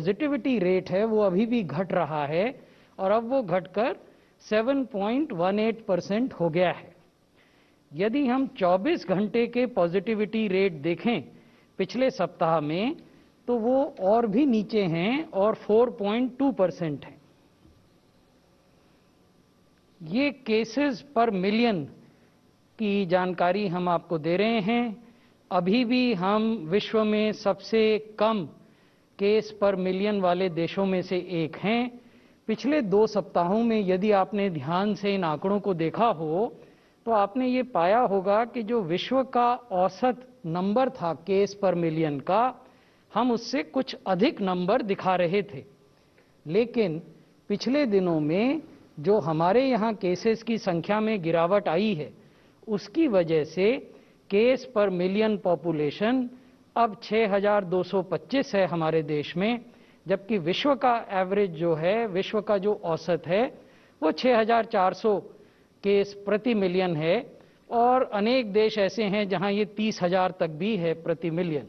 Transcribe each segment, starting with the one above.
Positivity rate है वो अभी भी घट रहा है और अब वो घटकर 7.18% हो गया है। यदि हम 24 घंटे के पॉजिटिविटी रेट देखें पिछले सप्ताह में तो वो और भी नीचे हैं और 4.2% है। ये केसेस पर मिलियन की जानकारी हम आपको दे रहे हैं। अभी भी हम विश्व में सबसे कम केस पर मिलियन वाले देशों में से एक हैं। पिछले 2 सप्ताहों में यदि आपने ध्यान से इन आंकड़ों को देखा हो तो आपने ये पाया होगा कि जो विश्व का औसत नंबर था केस पर मिलियन का, हम उससे कुछ अधिक नंबर दिखा रहे थे। लेकिन पिछले दिनों में जो हमारे यहाँ केसेस की संख्या में गिरावट आई है, उसकी वजह से केस पर मिलियन पॉपुलेशन अब 6,225 है हमारे देश में, जबकि विश्व का एवरेज जो है, विश्व का जो औसत है वो 6,400 केस प्रति मिलियन है और अनेक देश ऐसे हैं जहां ये 30,000 तक भी है प्रति मिलियन।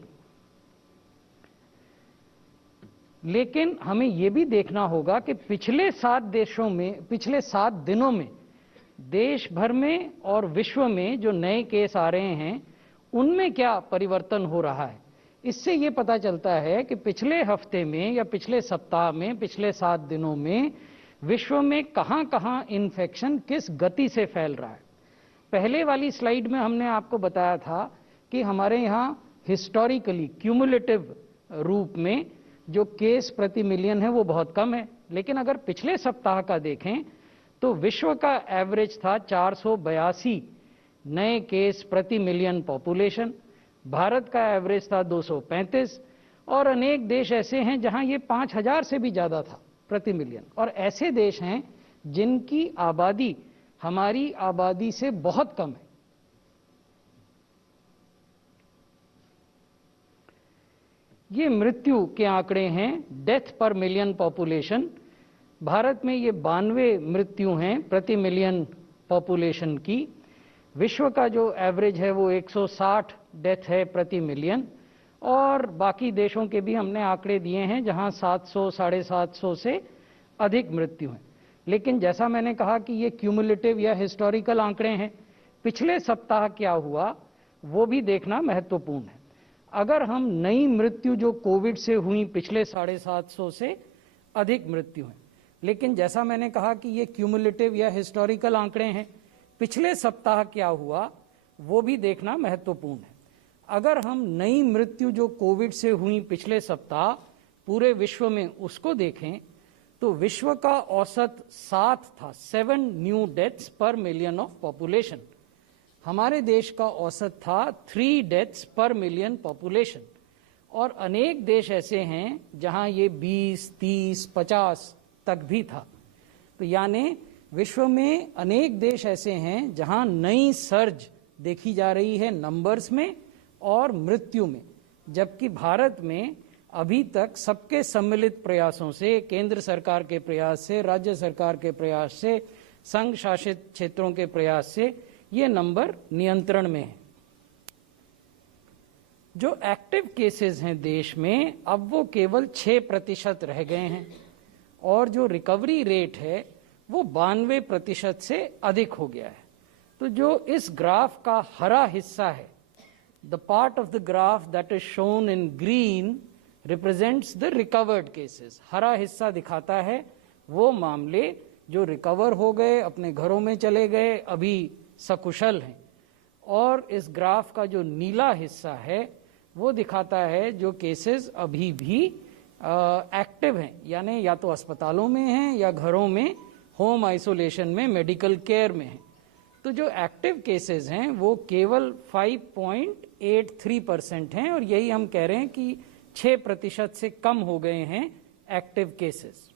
लेकिन हमें ये भी देखना होगा कि पिछले 7 दिनों में देश भर में और विश्व में जो नए केस आ रहे हैं उनमें क्या परिवर्तन हो रहा है। इससे ये पता चलता है कि पिछले हफ्ते में या पिछले सप्ताह में, पिछले 7 दिनों में विश्व में कहां-कहां इन्फेक्शन किस गति से फैल रहा है। पहले वाली स्लाइड में हमने आपको बताया था कि हमारे यहाँ हिस्टोरिकली क्यूमुलेटिव रूप में जो केस प्रति मिलियन है वो बहुत कम है। लेकिन अगर पिछले सप्ताह का देखें तो विश्व का एवरेज था 482 नए केस प्रति मिलियन पॉपुलेशन, भारत का एवरेज था 235 और अनेक देश ऐसे हैं जहां ये 5,000 से भी ज्यादा था प्रति मिलियन। और ऐसे देश हैं जिनकी आबादी हमारी आबादी से बहुत कम है। ये मृत्यु के आंकड़े हैं, डेथ पर मिलियन पॉपुलेशन। भारत में ये 92 मृत्यु हैं प्रति मिलियन पॉपुलेशन की। विश्व का जो एवरेज है वो 160 डेथ है प्रति मिलियन और बाकी देशों के भी हमने आंकड़े दिए हैं जहां 700, 750 से अधिक मृत्यु हैं। लेकिन जैसा मैंने कहा कि ये क्यूमुलेटिव या हिस्टोरिकल आंकड़े हैं, पिछले सप्ताह क्या हुआ वो भी देखना महत्वपूर्ण है। अगर हम नई मृत्यु जो कोविड से हुई पिछले 750 से अधिक मृत्यु हैं, लेकिन जैसा मैंने कहा कि ये क्यूमुलेटिव या हिस्टोरिकल आंकड़े हैं, पिछले सप्ताह क्या हुआ वो भी देखना महत्वपूर्ण है। अगर हम नई मृत्यु जो कोविड से हुई पिछले सप्ताह पूरे विश्व में उसको देखें तो विश्व का औसत 7 था, 7 न्यू डेथ्स पर मिलियन ऑफ पॉपुलेशन। हमारे देश का औसत था 3 डेथ्स पर मिलियन पॉपुलेशन और अनेक देश ऐसे हैं जहां ये 20, 30, 50 तक भी था। तो यानी विश्व में अनेक देश ऐसे हैं जहां नई सर्ज देखी जा रही है नंबर्स में और मृत्यु में, जबकि भारत में अभी तक सबके सम्मिलित प्रयासों से, केंद्र सरकार के प्रयास से, राज्य सरकार के प्रयास से, संघ शासित क्षेत्रों के प्रयास से ये नंबर नियंत्रण में है। जो एक्टिव केसेस हैं देश में अब वो केवल 6% रह गए हैं और जो रिकवरी रेट है वो 92% से अधिक हो गया है। तो जो इस ग्राफ का हरा हिस्सा है, the part of the graph that is shown in green represents the recovered cases. हरा हिस्सा दिखाता है वो मामले जो रिकवर हो गए, अपने घरों में चले गए, अभी सकुशल हैं। और इस ग्राफ का जो नीला हिस्सा है वो दिखाता है जो केसेस अभी भी एक्टिव हैं, यानी या तो अस्पतालों में हैं या घरों में होम आइसोलेशन में, मेडिकल केयर में हैं। तो जो एक्टिव केसेस हैं वो केवल 5.83% हैं और यही हम कह रहे हैं कि 6% से कम हो गए हैं एक्टिव केसेस।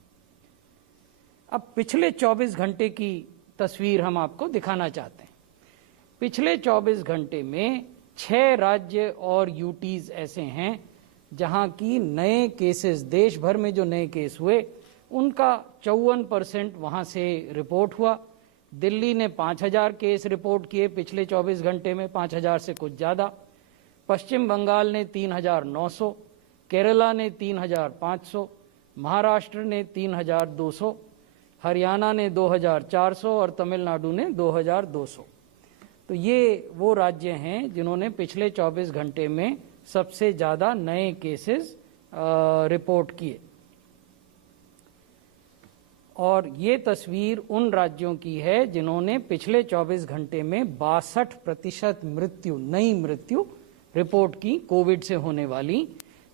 अब पिछले 24 घंटे की तस्वीर हम आपको दिखाना चाहते हैं। पिछले 24 घंटे में 6 राज्य और यूटीज ऐसे हैं जहां की नए केसेस, देश भर में जो नए केस हुए उनका 54% वहां से रिपोर्ट हुआ। दिल्ली ने 5,000 केस रिपोर्ट किए पिछले 24 घंटे में, 5,000 से कुछ ज़्यादा। पश्चिम बंगाल ने 3,900, केरला ने 3,500, महाराष्ट्र ने 3,200, हरियाणा ने 2,400 और तमिलनाडु ने 2,200। तो ये वो राज्य हैं जिन्होंने पिछले 24 घंटे में सबसे ज़्यादा नए केसेस रिपोर्ट किए। और ये तस्वीर उन राज्यों की है जिन्होंने पिछले 24 घंटे में 62% मृत्यु, नई मृत्यु रिपोर्ट की कोविड से होने वाली।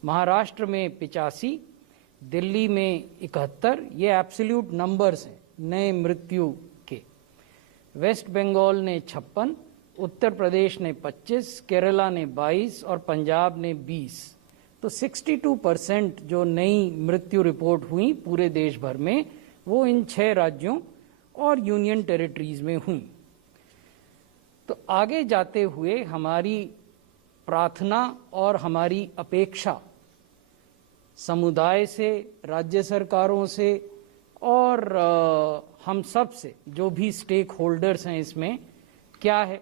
महाराष्ट्र में 85, दिल्ली में 71, ये एब्सोल्यूट नंबर्स हैं नए मृत्यु के। वेस्ट बंगाल ने 56, उत्तर प्रदेश ने 25, केरला ने 22 और पंजाब ने 20। तो 62% जो नई मृत्यु रिपोर्ट हुई पूरे देश भर में, वो इन 6 राज्यों और यूनियन टेरिटरीज में हुई। तो आगे जाते हुए हमारी प्रार्थना और हमारी अपेक्षा समुदाय से, राज्य सरकारों से और हम सब से, जो भी स्टेक होल्डर्स हैं इसमें, क्या है?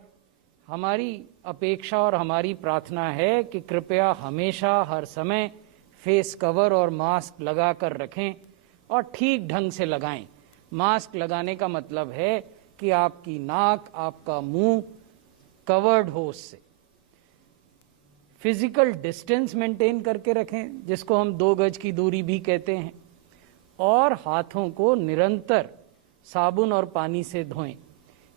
हमारी अपेक्षा और हमारी प्रार्थना है कि कृपया हमेशा हर समय फेस कवर और मास्क लगा कर रखें और ठीक ढंग से लगाएं। मास्क लगाने का मतलब है कि आपकी नाक, आपका मुंह कवर्ड हो उससे। फिजिकल डिस्टेंस मेंटेन करके रखें, जिसको हम 2 गज की दूरी भी कहते हैं, और हाथों को निरंतर साबुन और पानी से धोएं।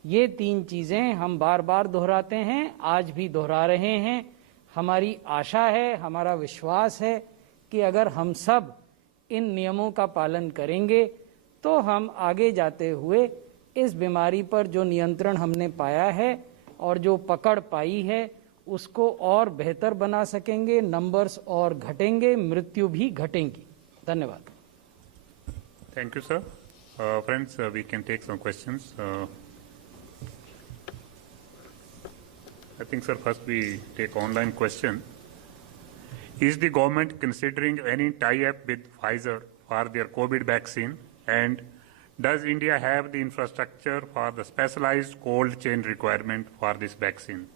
ये 3 चीजें हम बार बार दोहराते हैं, आज भी दोहरा रहे हैं। हमारी आशा है, हमारा विश्वास है कि अगर हम सब इन नियमों का पालन करेंगे तो हम आगे जाते हुए इस बीमारी पर जो नियंत्रण हमने पाया है और जो पकड़ पाई है उसको और बेहतर बना सकेंगे, नंबर्स और घटेंगे, मृत्यु भी घटेंगी। धन्यवाद। Thank you sir. Friends, we can take some questions. I think, sir, first we take online question. Is the government considering any tie-up with Pfizer for their COVID vaccine? And does India have the infrastructure for the specialized cold chain requirement for this vaccine?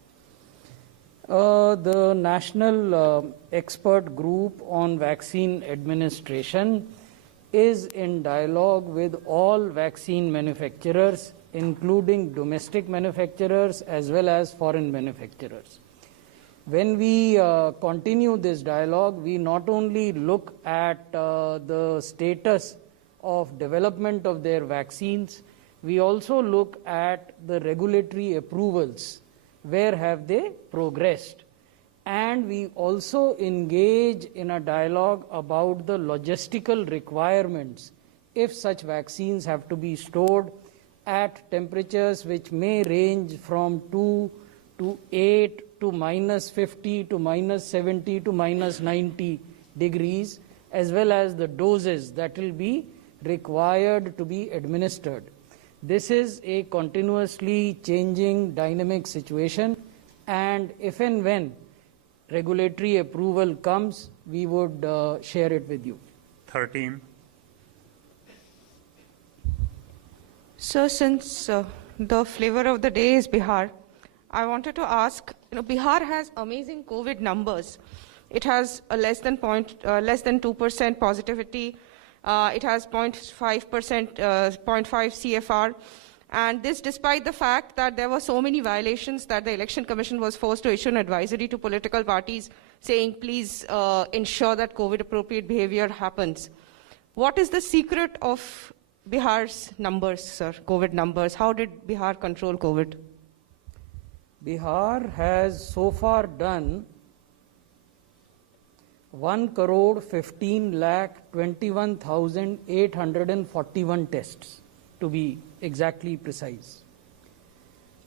The National Expert Group on Vaccine Administration is in dialogue with all vaccine manufacturers, including domestic manufacturers as well as foreign manufacturers. When we continue this dialogue, we not only look at the status of development of their vaccines, we also look at the regulatory approvals, where have they progressed, and we also engage in a dialogue about the logistical requirements if such vaccines have to be stored at temperatures which may range from 2 to 8 to -50 to -70 to -90 degrees, as well as the doses that will be required to be administered. This is a continuously changing dynamic situation, and if and when regulatory approval comes, we would share it with you. 13. So since the flavor of the day is Bihar, I wanted to ask, Bihar has amazing COVID numbers. It has a less than 2% positivity. It has 0.5 CFR. And this despite the fact that there were so many violations that the Election Commission was forced to issue an advisory to political parties saying, please ensure that COVID appropriate behavior happens. What is the secret of Bihar's numbers, sir, COVID numbers? How did Bihar control COVID? Bihar has so far done 1,15,21,841 tests, to be exactly precise,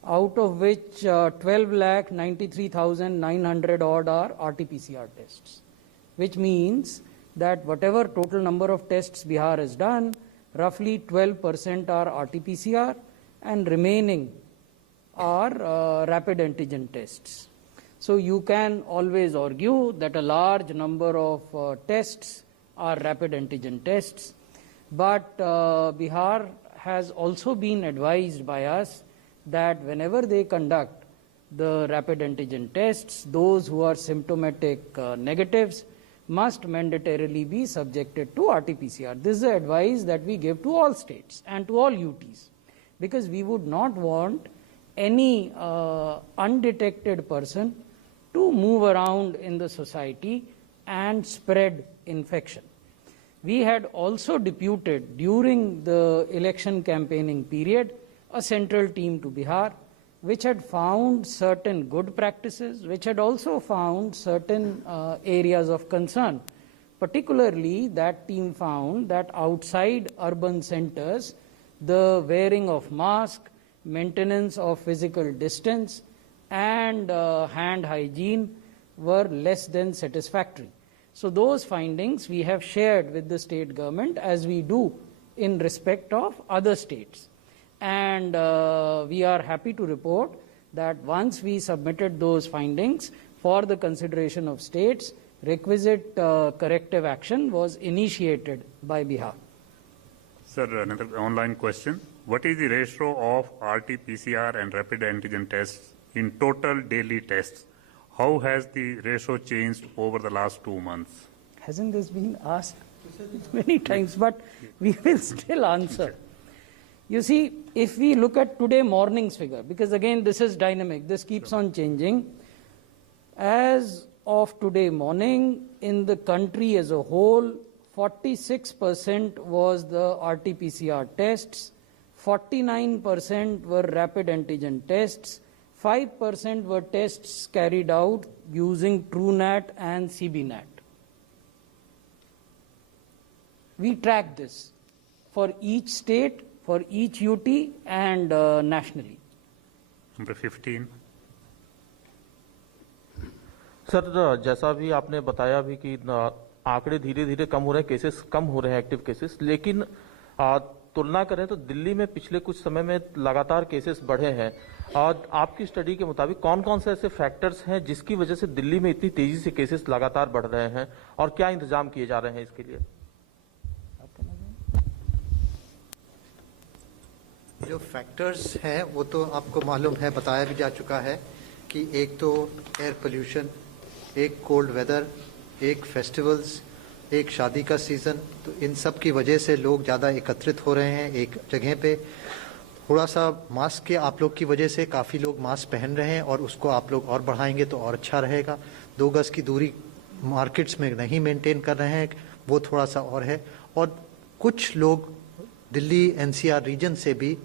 out of which 12,93,900 odd are RT-PCR tests, which means that whatever total number of tests Bihar has done, roughly 12% are RT-PCR and remaining are rapid antigen tests. So you can always argue that a large number of tests are rapid antigen tests, but Bihar has also been advised by us that whenever they conduct the rapid antigen tests, those who are symptomatic negatives must mandatorily be subjected to RT-PCR. This is the advice that we give to all states and to all UTs, because we would not want any undetected person to move around in the society and spread infection. We had also deputed during the election campaigning period a central team to Bihar, which had found certain good practices, which had also found certain areas of concern. Particularly, that team found that outside urban centers, the wearing of mask, maintenance of physical distance, and hand hygiene were less than satisfactory. So those findings we have shared with the state government, as we do in respect of other states. And we are happy to report that once we submitted those findings for the consideration of states, requisite corrective action was initiated by Bihar. Sir, another online question. What is the ratio of RT-PCR and rapid antigen tests in total daily tests? How has the ratio changed over the last 2 months? Hasn't this been asked many times, but we will still answer. You see, if we look at today morning's figure, because again this is dynamic, this keeps on changing. As of today morning, in the country as a whole, 46% was the RT-PCR tests, 49% were rapid antigen tests, 5% were tests carried out using TrueNat and CBNat. We track this for each state, for each UT and nationally. Number 15. Sir, जैसा भी आपने बताया भी कि आंकड़े धीरे धीरे कम हो रहे हैं, केसेस कम हो रहे हैं, एक्टिव केसेस, लेकिन तुलना करें तो दिल्ली में पिछले कुछ समय में लगातार केसेस बढ़े हैं। और आपकी स्टडी के मुताबिक कौन कौन से ऐसे फैक्टर्स हैं जिसकी वजह से दिल्ली में इतनी तेजी से केसेस लगातार बढ़ रहे हैं, और क्या इंतजाम किए जा रहे हैं इसके लिए? जो फैक्टर्स हैं वो तो आपको मालूम है, बताया भी जा चुका है कि एक तो एयर पोल्यूशन, एक कोल्ड वेदर, एक फेस्टिवल्स, एक शादी का सीज़न, तो इन सब की वजह से लोग ज़्यादा एकत्रित हो रहे हैं एक जगह पे। थोड़ा सा मास्क के आप लोग की वजह से काफ़ी लोग मास्क पहन रहे हैं और उसको आप लोग और बढ़ाएंगे तो और अच्छा रहेगा। 2 गज की दूरी मार्केट्स में नहीं मेंटेन कर रहे हैं, वो थोड़ा सा और है। और कुछ लोग दिल्ली एनसीआर रीजन से भी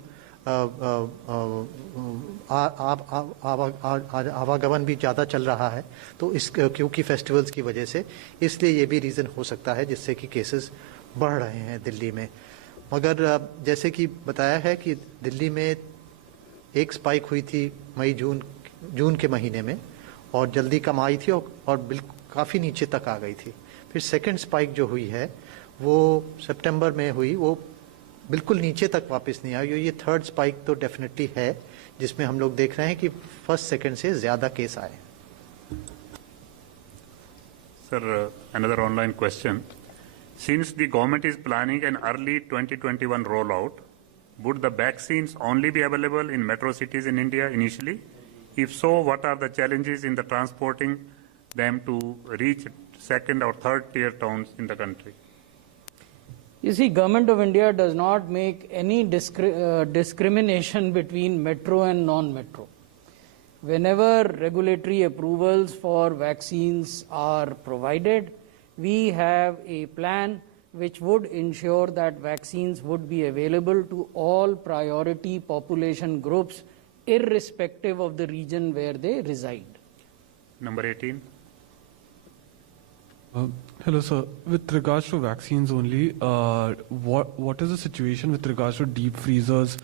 आवागमन भी ज़्यादा चल रहा है, तो इस क्योंकि फेस्टिवल्स की वजह से, इसलिए ये भी रीज़न हो सकता है जिससे कि केसेस बढ़ रहे हैं दिल्ली में। मगर जैसे कि बताया है कि दिल्ली में एक स्पाइक हुई थी मई जून के महीने में और जल्दी कम आई थी और बिल्कुल काफ़ी नीचे तक आ गई थी। फिर सेकंड स्पाइक जो हुई है वो सितंबर में हुई, वो बिल्कुल नीचे तक वापस नहीं आई। ये थर्ड स्पाइक तो डेफिनेटली है जिसमें हम लोग देख रहे हैं कि फर्स्ट सेकंड से ज़्यादा केस आए। Sir, another online question. Since the government is planning an early 2021 rollout, would the vaccines only be available in metro cities in India initially? If so, what are the challenges in the transporting them to reach second or third tier towns in the country? You see, Government of India does not make any discrimination between metro and non-metro. Whenever regulatory approvals for vaccines are provided, we have a plan which would ensure that vaccines would be available to all priority population groups, irrespective of the region where they reside. Number 18. Hello, sir. With regards to vaccines only, what is the situation with regards to deep freezers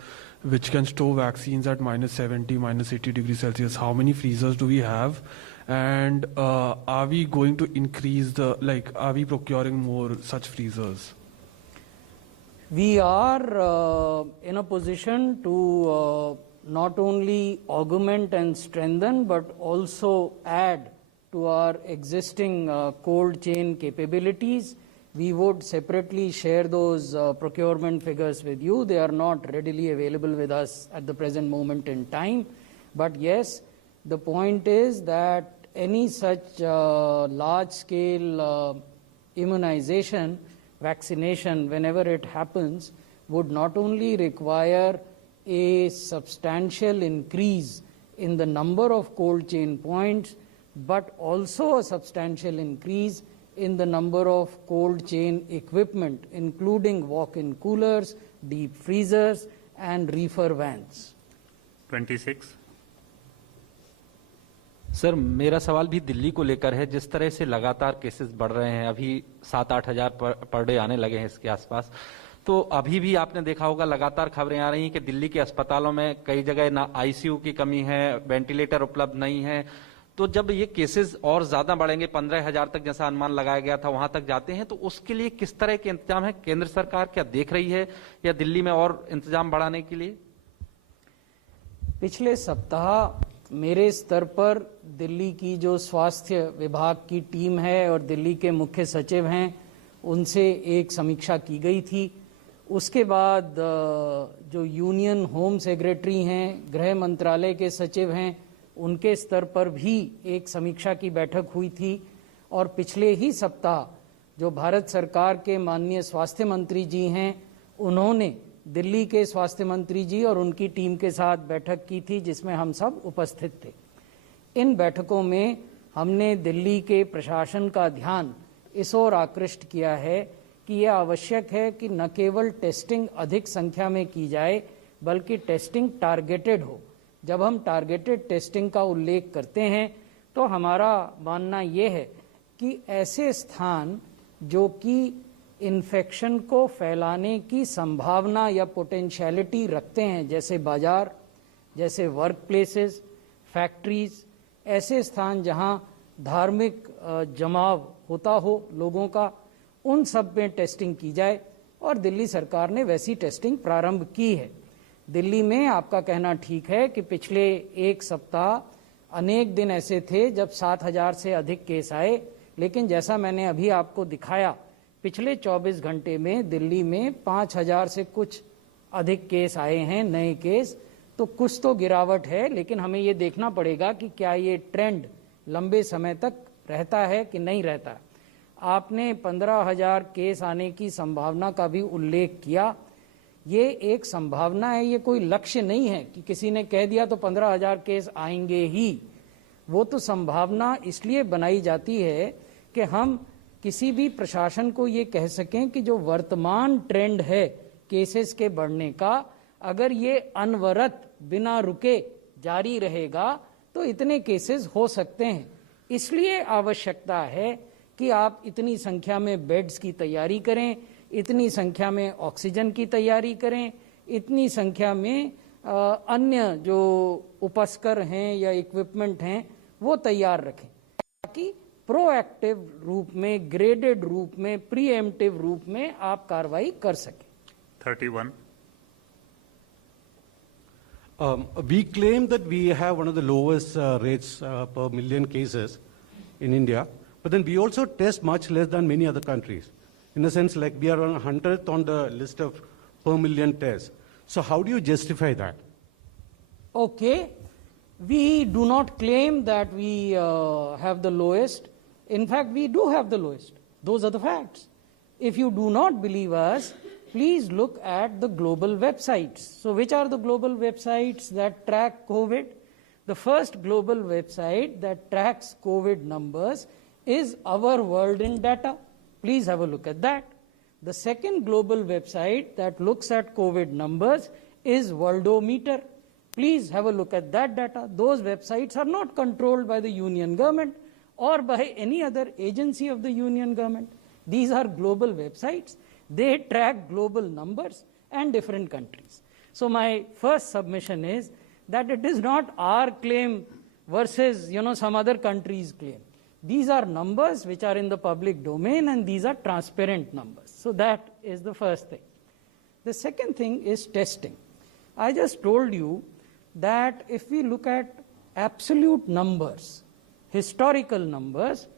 which can store vaccines at -70, -80 degrees Celsius? How many freezers do we have? And are we going to increase are we procuring more such freezers? We are in a position to not only augment and strengthen, but also add to our existing cold chain capabilities. We would separately share those procurement figures with you. They are not readily available with us at the present moment in time. But yes, the point is that any such large-scale immunization, vaccination, whenever it happens, would not only require a substantial increase in the number of cold chain points, but also a substantial increase in the number of cold chain equipment, including walk-in coolers, deep freezers, and reefer vans. 26. Sir मेरा सवाल भी दिल्ली को लेकर है। जिस तरह से लगातार केसेस बढ़ रहे हैं, अभी 7-8 हजार पर डे आने लगे हैं इसके आसपास, तो अभी भी आपने देखा होगा लगातार खबरें आ रही हैं कि दिल्ली के अस्पतालों में कई जगह ना आईसीयू की कमी है, वेंटिलेटर उपलब्ध नहीं है। तो जब ये केसेस और ज्यादा बढ़ेंगे, 15,000 तक जैसा अनुमान लगाया गया था वहां तक जाते हैं, तो उसके लिए किस तरह के इंतजाम है? केंद्र सरकार क्या देख रही है या दिल्ली में और इंतजाम बढ़ाने के लिए? पिछले सप्ताह मेरे स्तर पर दिल्ली की जो स्वास्थ्य विभाग की टीम है और दिल्ली के मुख्य सचिव हैं, उनसे एक समीक्षा की गई थी। उसके बाद जो यूनियन होम सेक्रेटरी हैं, गृह मंत्रालय के सचिव हैं, उनके स्तर पर भी एक समीक्षा की बैठक हुई थी। और पिछले ही सप्ताह जो भारत सरकार के माननीय स्वास्थ्य मंत्री जी हैं, उन्होंने दिल्ली के स्वास्थ्य मंत्री जी और उनकी टीम के साथ बैठक की थी, जिसमें हम सब उपस्थित थे। इन बैठकों में हमने दिल्ली के प्रशासन का ध्यान इस ओर आकृष्ट किया है कि यह आवश्यक है कि न केवल टेस्टिंग अधिक संख्या में की जाए, बल्कि टेस्टिंग टारगेटेड हो। जब हम टारगेटेड टेस्टिंग का उल्लेख करते हैं तो हमारा मानना यह है कि ऐसे स्थान जो कि इन्फेक्शन को फैलाने की संभावना या पोटेंशियलिटी रखते हैं, जैसे बाजार, जैसे वर्क प्लेसेस, फैक्ट्रीज, ऐसे स्थान जहां धार्मिक जमाव होता हो लोगों का, उन सब में टेस्टिंग की जाए। और दिल्ली सरकार ने वैसी टेस्टिंग प्रारंभ की है। दिल्ली में आपका कहना ठीक है कि पिछले एक सप्ताह अनेक दिन ऐसे थे जब 7,000 से अधिक केस आए, लेकिन जैसा मैंने अभी आपको दिखाया, पिछले 24 घंटे में दिल्ली में 5,000 से कुछ अधिक केस आए हैं, नए केस। तो कुछ तो गिरावट है, लेकिन हमें ये देखना पड़ेगा कि क्या ये ट्रेंड लंबे समय तक रहता है कि नहीं रहता। आपने 15,000 केस आने की संभावना का भी उल्लेख किया। ये एक संभावना है, ये कोई लक्ष्य नहीं है कि किसी ने कह दिया तो 15,000 केस आएंगे ही। वो तो संभावना इसलिए बनाई जाती है कि हम किसी भी प्रशासन को ये कह सकें कि जो वर्तमान ट्रेंड है केसेस के बढ़ने का, अगर ये अनवरत बिना रुके जारी रहेगा तो इतने केसेस हो सकते हैं। इसलिए आवश्यकता है कि आप इतनी संख्या में बेड्स की तैयारी करें, इतनी संख्या में ऑक्सीजन की तैयारी करें, इतनी संख्या में अन्य जो उपस्कर हैं या इक्विपमेंट हैं वो तैयार रखें, ताकि प्रोएक्टिव रूप में, ग्रेडेड रूप में, प्रीएम्प्टिव रूप में आप कार्रवाई कर सकें। 31. We claim that we have one of the lowest rates per million cases in India, but then we also test much less than many other countries. In a sense, like we are on 100th on the list of per million tests. So how do you justify that? Okay, we do not claim that we have the lowest. In fact, we do have the lowest. Those are the facts. If you do not believe us, please look at the global websites. So which are the global websites that track COVID? The first global website that tracks COVID numbers is Our World in Data. Please have a look at that. The second global website that looks at COVID numbers is Worldometer. Please have a look at that data. Those websites are not controlled by the union government or by any other agency of the union government. These are global websites. They track global numbers and different countries. So my first submission is that it is not our claim versus some other country's claim. These are numbers which are in the public domain, and these are transparent numbers. So that is the first thing. The second thing is testing. I just told you that if we look at absolute numbers, historical numbers,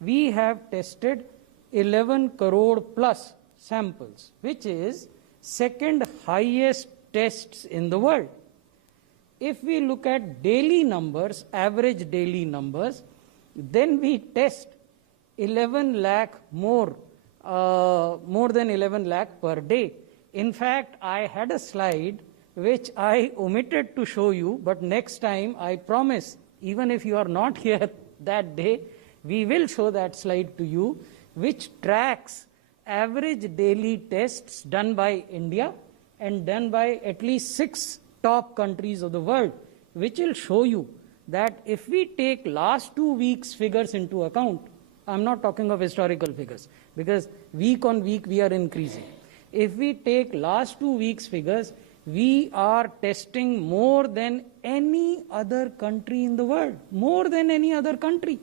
we have tested 11 crore plus samples, which is second highest tests in the world. If we look at daily numbers, average daily numbers, then we test 11 lakh more more than 11 lakh per day. In fact, I had a slide which I omitted to show you, but next time I promise, even if you are not here that day, we will show that slide to you, which tracks average daily tests done by India and done by at least 6 top countries of the world, which will show you that if we take last 2 weeks' figures into account, I'm not talking of historical figures, because week on week we are increasing. If we take last 2 weeks' figures, we are testing more than any other country in the world, more than any other country.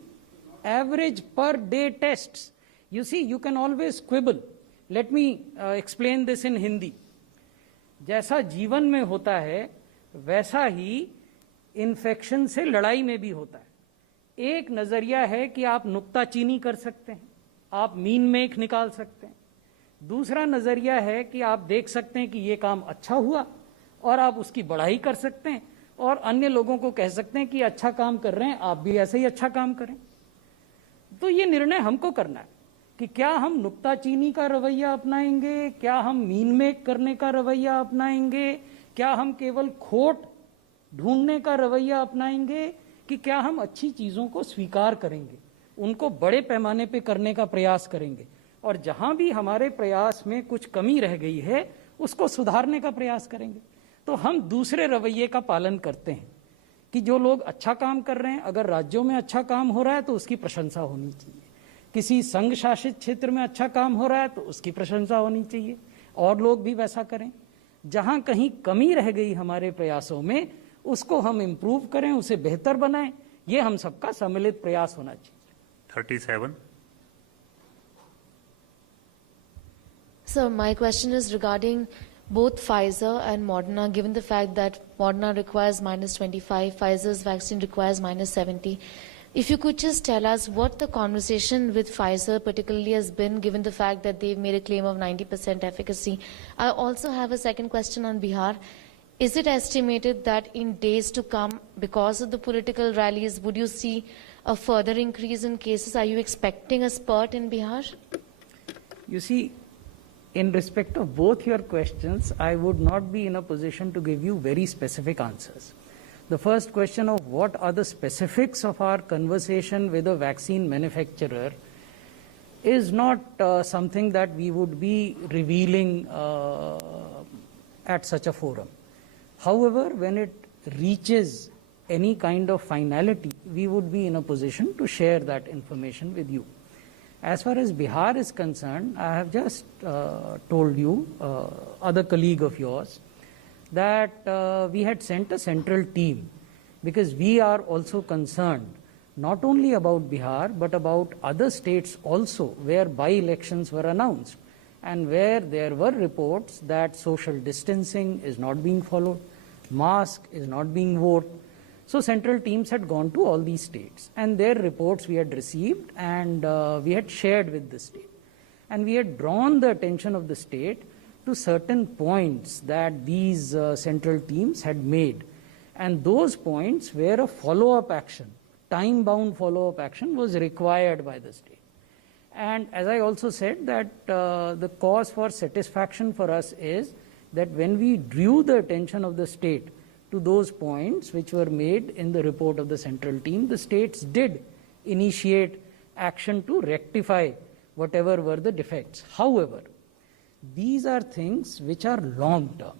Average per day tests. You see, you can always quibble. Let me explain this in Hindi. जैसा जीवन में होता है, वैसा ही infection से लड़ाई में भी होता है। एक नजरिया है कि आप नुक्ताचीनी कर सकते हैं, आप मीन मेक निकाल सकते हैं। दूसरा नजरिया है कि आप देख सकते हैं कि ये काम अच्छा हुआ और आप उसकी बढ़ाई कर सकते हैं और अन्य लोगों को कह सकते हैं कि अच्छा काम कर रहे हैं, आप भी ऐसे ही अच्छा काम करें। तो ये निर्णय हमको करना है कि क्या हम नुक्ताचीनी का रवैया अपनाएंगे, क्या हम मीन मेक करने का रवैया अपनाएंगे, क्या हम केवल खोट ढूंढने का रवैया अपनाएंगे, कि क्या हम अच्छी चीजों को स्वीकार करेंगे, उनको बड़े पैमाने पे करने का प्रयास करेंगे और जहां भी हमारे प्रयास में कुछ कमी रह गई है उसको सुधारने का प्रयास करेंगे। तो हम दूसरे रवैये का पालन करते हैं कि जो लोग अच्छा काम कर रहे हैं, अगर राज्यों में अच्छा काम हो रहा है तो उसकी प्रशंसा होनी चाहिए, किसी संघ शासित क्षेत्र में अच्छा काम हो रहा है तो उसकी प्रशंसा होनी चाहिए और लोग भी वैसा करें। जहां कहीं कमी रह गई हमारे प्रयासों में उसको हम इम्प्रूव करें, उसे बेहतर बनाएं, ये हम सबका सम्मिलित प्रयास होना चाहिए। 37. So my question is regarding both Pfizer and Moderna, given the fact that Moderna requires -25, Pfizer's vaccine requires -70. If you could just tell us what the conversation with Pfizer particularly has been, given the fact that they've made a claim of 90% efficacy. I also have a second question on Bihar. Is it estimated that in days to come, because of the political rallies, would you see a further increase in cases? Are you expecting a spurt in Bihar? You see, in respect of both your questions, I would not be in a position to give you very specific answers. The first question of what are the specifics of our conversation with a vaccine manufacturer is not something that we would be revealing at such a forum. However, when it reaches any kind of finality, we would be in a position to share that information with you. As far as Bihar is concerned, I have just told you, other colleague of yours, that we had sent a central team because we are also concerned not only about Bihar but about other states also where by-elections were announced and where there were reports that social distancing is not being followed, mask is not being worn. So central teams had gone to all these states and their reports we had received and we had shared with the state. And we had drawn the attention of the state to certain points that these central teams had made. And those points where a follow-up action, time-bound follow-up action was required by the state. And as I also said that the cause for satisfaction for us is that when we drew the attention of the state to those points which were made in the report of the central team, the states did initiate action to rectify whatever were the defects. However, these are things which are long term.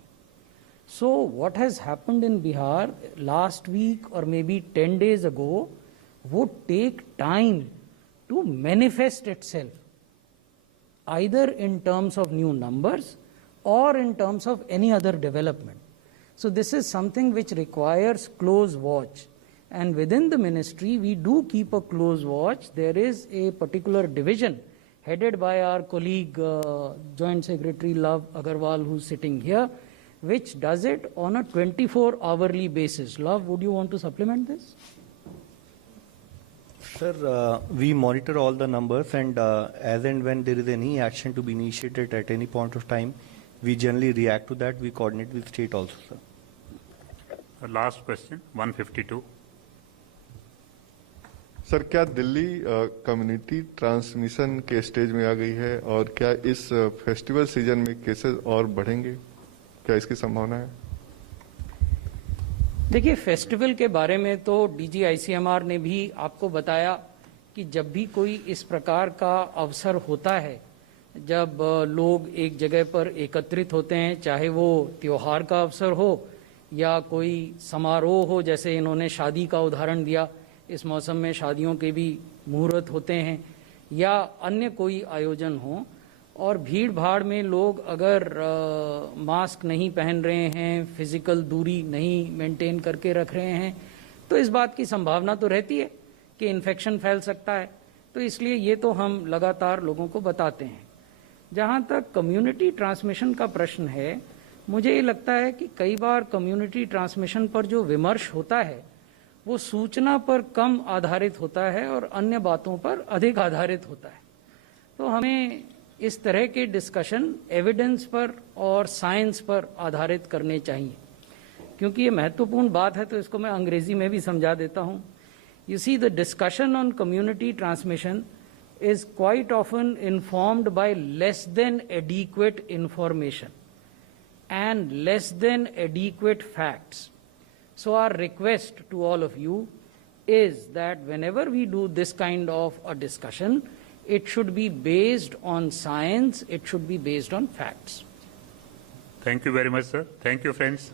So what has happened in Bihar last week or maybe 10 days ago would take time to manifest itself, either in terms of new numbers or in terms of any other development. So this is something which requires close watch. And within the ministry, we do keep a close watch. There is a particular division headed by our colleague, Joint Secretary Love Agarwal, who's sitting here, which does it on a 24-hourly basis. Love, would you want to supplement this? Sir, we monitor all the numbers and as and when there is any action to be initiated at any point of time, we generally react to that. We coordinate with state also, sir. Last question, 152. Sir, क्या Delhi community transmission के stage में आ गई है और क्या इस festival season में cases और बढ़ेंगे? क्या इसकी संभावना है? देखिए, फेस्टिवल के बारे में तो डीजी आईसीएमआर ने भी आपको बताया कि जब भी कोई इस प्रकार का अवसर होता है, जब लोग एक जगह पर एकत्रित होते हैं, चाहे वो त्योहार का अवसर हो या कोई समारोह हो, जैसे इन्होंने शादी का उदाहरण दिया, इस मौसम में शादियों के भी मुहूर्त होते हैं, या अन्य कोई आयोजन हो, और भीड़ भाड़ में लोग अगर मास्क नहीं पहन रहे हैं, फिजिकल दूरी नहीं मेंटेन करके रख रहे हैं, तो इस बात की संभावना तो रहती है कि इन्फेक्शन फैल सकता है। तो इसलिए ये तो हम लगातार लोगों को बताते हैं। जहाँ तक कम्युनिटी ट्रांसमिशन का प्रश्न है, मुझे ये लगता है कि कई बार कम्युनिटी ट्रांसमिशन पर जो विमर्श होता है वो सूचना पर कम आधारित होता है और अन्य बातों पर अधिक आधारित होता है। तो हमें इस तरह के डिस्कशन एविडेंस पर और साइंस पर आधारित करने चाहिए, क्योंकि ये महत्वपूर्ण बात है। तो इसको मैं अंग्रेजी में भी समझा देता हूँ। You see, the discussion on community transmission is quite often informed by less than adequate information and less than adequate facts. So our request to all of you is that whenever we do this kind of a discussion, it should be based on science, it should be based on facts. Thank you very much, sir. Thank you, friends.